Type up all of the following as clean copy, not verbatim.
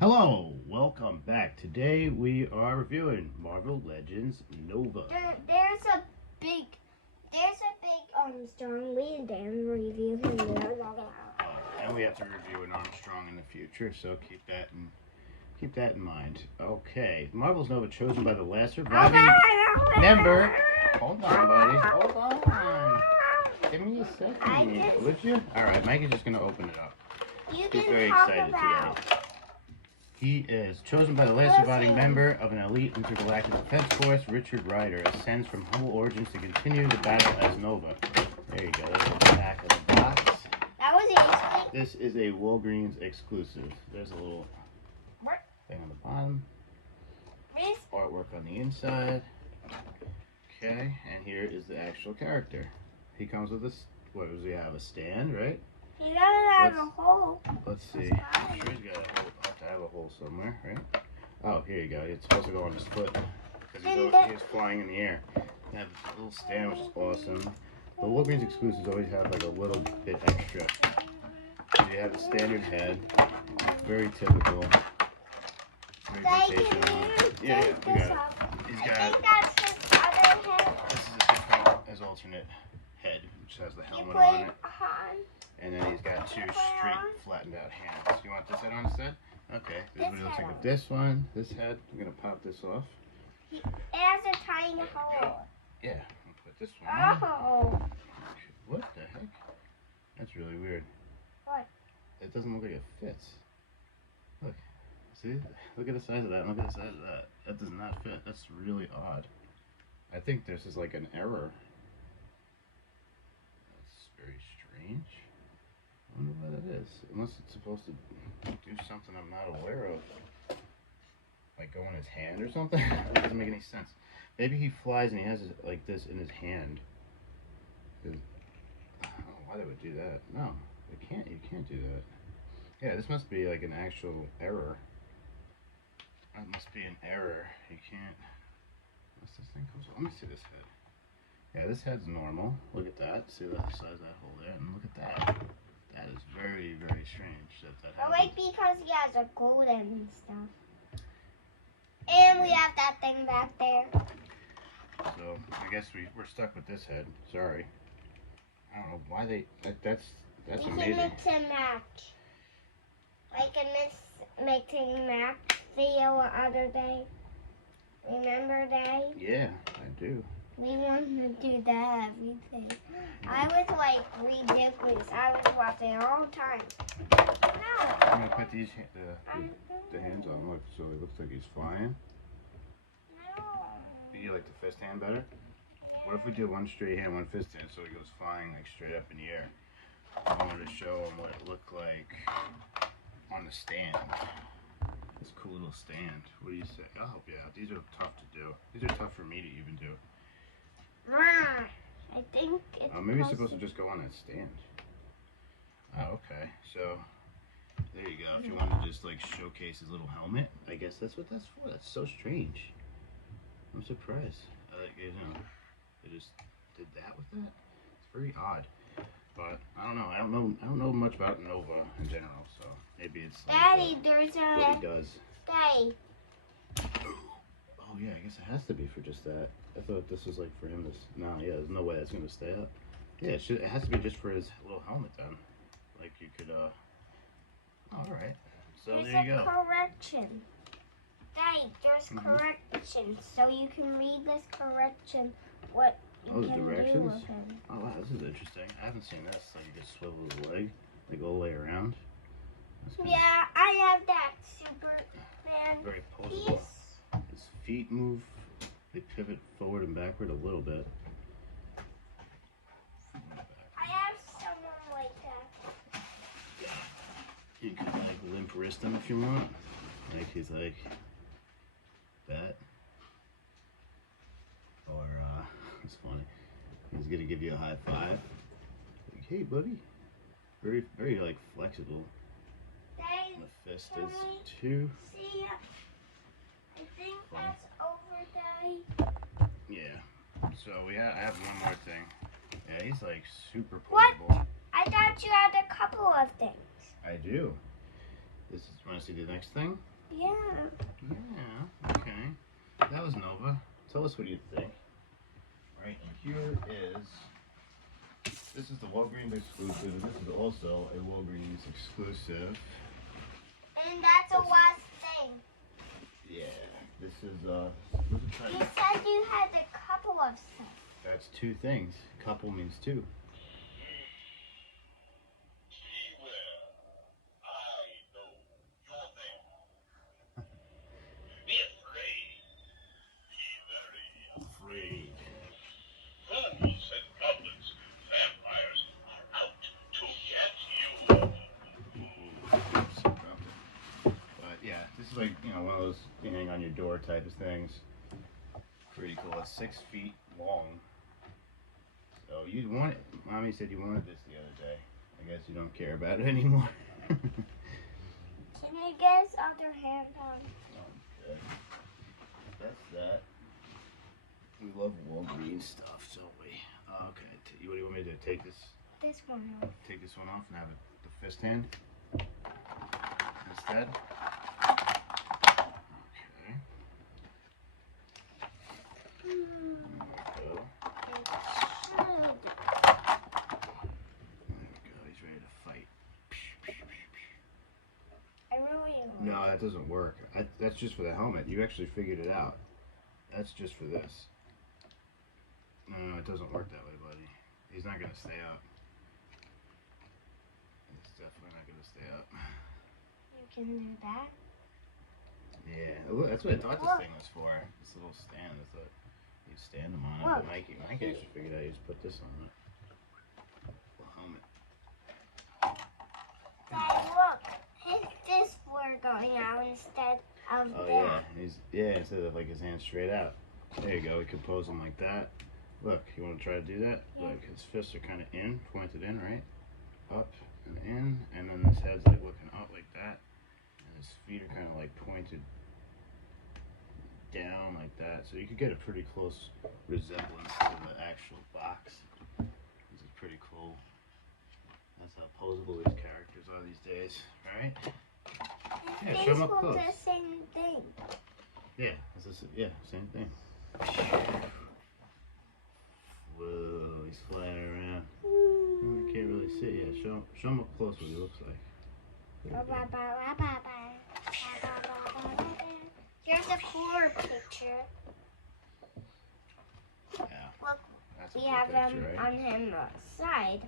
Hello, welcome back. Today we are reviewing Marvel Legends Nova. There's a big Armstrong. We didn't review him. And we have to review an Armstrong in the future, so keep that in mind. Okay, Marvel's Nova chosen by the last surviving member. Hold on, buddy. Hold on. Give me a second, would you? All right, Mike is just gonna open it up. He's very excited today. He is chosen by the last surviving member of an elite intergalactic defense force. Richard Ryder ascends from humble origins to continue the battle as Nova. There you go. That's the back of the box. That was easy. This is a Walgreens exclusive. There's a little thing on the bottom. Artwork on the inside. Okay, and here is the actual character. He comes with this. What does he have? A stand, right? He doesn't have a hole. Let's see. I'm sure he's got a hole. Have to have a hole somewhere, right? Oh, here you go. It's supposed to go on his foot because he's flying in the air. They have a little stand, which is awesome. The Walgreens exclusives always have like a little bit extra. So you have the standard head, very typical. Very vacational. Yeah, we got it. He's got. I think that's his other head. This is a different, his alternate head, which has the helmet on it. And then he's got two straight, flattened out hands. You want this head on instead? Okay. This is what he looks like with this one. This head, I'm going to pop this off. It has a tiny hole. Yeah. I'll put this one on. Oh. What the heck? That's really weird. What? It doesn't look like it fits. Look. See? Look at the size of that. Look at the size of that. That does not fit. That's really odd. I think this is like an error. That's very strange. I wonder why that is. Unless it's supposed to do something I'm not aware of. Like go in his hand or something? It doesn't make any sense. Maybe he flies and he has it like this in his hand. I don't know why they would do that. No, you can't do that. Yeah, this must be like an actual error. That must be an error. You can't. What's this thing called? Let me see this head. Yeah, this head's normal. Look at that. See the size of that hole there? And look at that. That is very, very strange that Oh, happens. wait, because he has a golden and stuff. And we have that thing back there. So, I guess we're stuck with this head. Sorry. I don't know why they... That's we amazing. can mix and match. Like a mix and match video the other day. Remember that? Yeah, I do. We want to do that everything. I was like ridiculous. I was watching all the time. No. I'm going to put these the hands on. Look, so it looks like he's flying. No. Do you like the fist hand better? What if we do one straight hand, one fist hand, so he goes flying like straight up in the air? I wanted to show him what it looked like on the stand. This cool little stand. What do you say? Oh yeah, these are tough to do. These are tough for me to even do. I think it's Maybe it's supposed to just go on that stand. Oh, okay. So there you go. If you want to just like showcase his little helmet, I guess that's what that's for. That's so strange. I'm surprised. You know, they just did that with that. It's very odd. But I don't know. I don't know much about Nova in general. So maybe it's like, Daddy, there's what he does. Daddy. Oh yeah, I guess it has to be for just that. I thought this was like for him to. No, yeah, there's no way that's gonna stay up. Yeah, it has to be just for his little helmet then. Like you could. Oh, all right. So There's there you a go. correction. Daddy, there's correction. So you can read this correction. What you Oh, the can directions? do with him. Oh wow, this is interesting. I haven't seen this. Like you just swivel his leg, like all the way around. That's kinda Yeah, I have that Superman very posable. piece. His feet move. They pivot forward and backward a little bit. I have someone like that. You could like limp wrist him if you want. Like he's like that. Or it's funny. He's gonna give you a high five. Like, hey buddy. Very, very like flexible. Daddy, And the fist can is I too. see? I think Funny. that's over, Daddy. Yeah. So I have one more thing. Yeah, he's like super What? portable. I thought you had a couple of things. I do. This is. Want to see the next thing? Yeah. Yeah. Okay. That was Nova. Tell us what you think. Right, and here is. This is the Walgreens exclusive, and this is also a Walgreens exclusive. And that's the last thing. Yeah. This is You said you had a couple of stuff. That's two things. Couple means two. Afraid. Fools and goblins, vampires are out to get you. But yeah, this is like, one of those you hang on your door type of things. Pretty cool. It's 6 feet long. So you want it. Mommy said you wanted this the other day. I guess you don't care about it anymore. Can you get his other hand on? Okay. That's that. We love Walgreens stuff, don't we? Okay. What do you want me to do? Take this One off. Take this one off and have it the fist hand instead. Okay. There we go. There we go. He's ready to fight. I really like No, that doesn't work. That's just for the helmet. You actually figured it out. That's just for this. No, it doesn't work that way, buddy. He's not gonna stay up. It's definitely not gonna stay up. You can do that. Yeah, look, that's what I thought this thing was for. This little stand. I thought you'd stand him on it. But Mike actually figured out you just put this on it. The helmet. Dad, look. This floor going out instead of Oh that. yeah, instead of like his hands straight out. There you go. We can pose him like that. Look, you want to try to do that? Yeah. Look, his fists are kind of pointed in, right? Up and in, and then his head's like looking up like that, and his feet are kind of like pointed down like that. So you could get a pretty close resemblance to the actual box. This is pretty cool. That's how posable these characters are these days, right? Yeah, show 'em up These close. were the same thing. Yeah, same thing. Whoa, he's flying around. You can't really see it yet. Show him up close what he looks like. There you go. Here's a floor picture. Yeah, Look, that's a we cool have picture, right? on him side.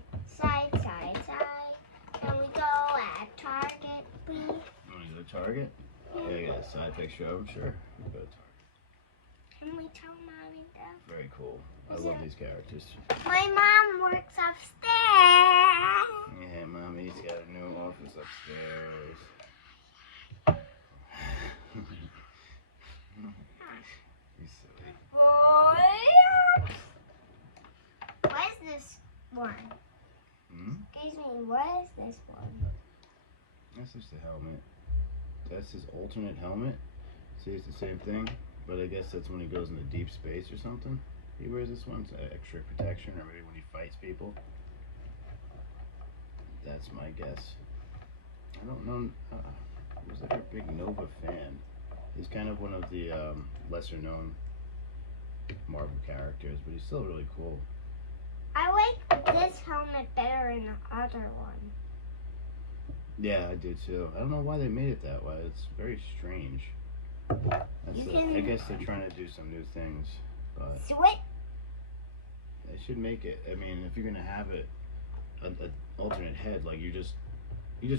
And we go at Target, please. You want to go to Target? Yeah, I got a side picture of him, sure. We'll go to Target. Can we tell Mommy that? Very cool. I love these characters. My mom works upstairs. Yeah, Mommy's got a new office upstairs. He's silly. What is this one? Excuse me, what is this one? That's just a helmet. That's his alternate helmet. See, it's the same thing, but I guess that's when he goes into deep space or something. He wears this one, it's extra protection, or maybe when he fights people. That's my guess. I don't know. He was like a big Nova fan. He's kind of one of the lesser known Marvel characters, but he's still really cool. I like this helmet better than the other one. Yeah, I do too. I don't know why they made it that way. It's very strange. I guess they're trying to do some new things, but Sweet. they should make it. I mean, if you're gonna have it, an alternate head, like you just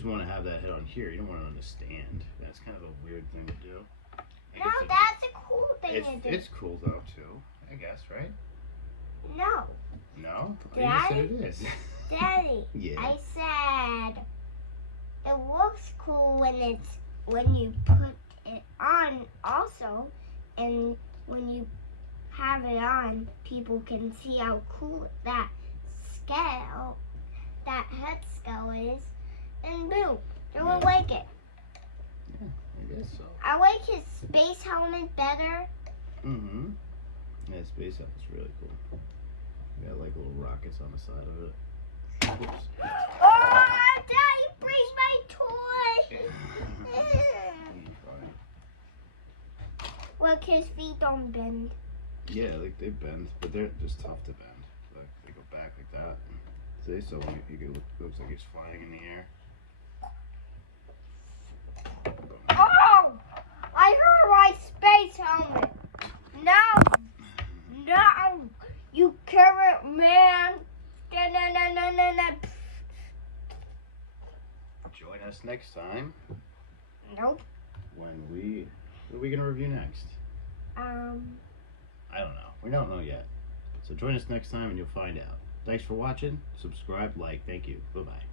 want to have that head on here. You don't want it on the stand. That's kind of a weird thing to do. No, that's a cool thing to do. It's cool though too. I guess, right? No, No, you Daddy? just said it is. Daddy. Yeah. I said it looks cool when you put it on also, and when you have it on, people can see how cool that head scale is, and boom, they will like it. Yeah, I guess so. I like his space helmet better. Mm-hmm. Yeah, space up is really cool. Got like little rockets on the side of it. Oops. Oh, Daddy, bring my toy. Look, his feet don't bend. Yeah, like they bend, but they're just tough to bend. Like they go back like that. See, so when looks like he's flying in the air. Oh! I heard my space helmet. No! No! You carrot man! No. Join us next time Nope. when what are we gonna review next? I don't know. We don't know yet. So join us next time and you'll find out. Thanks for watching. Subscribe, like. Thank you. Bye-bye.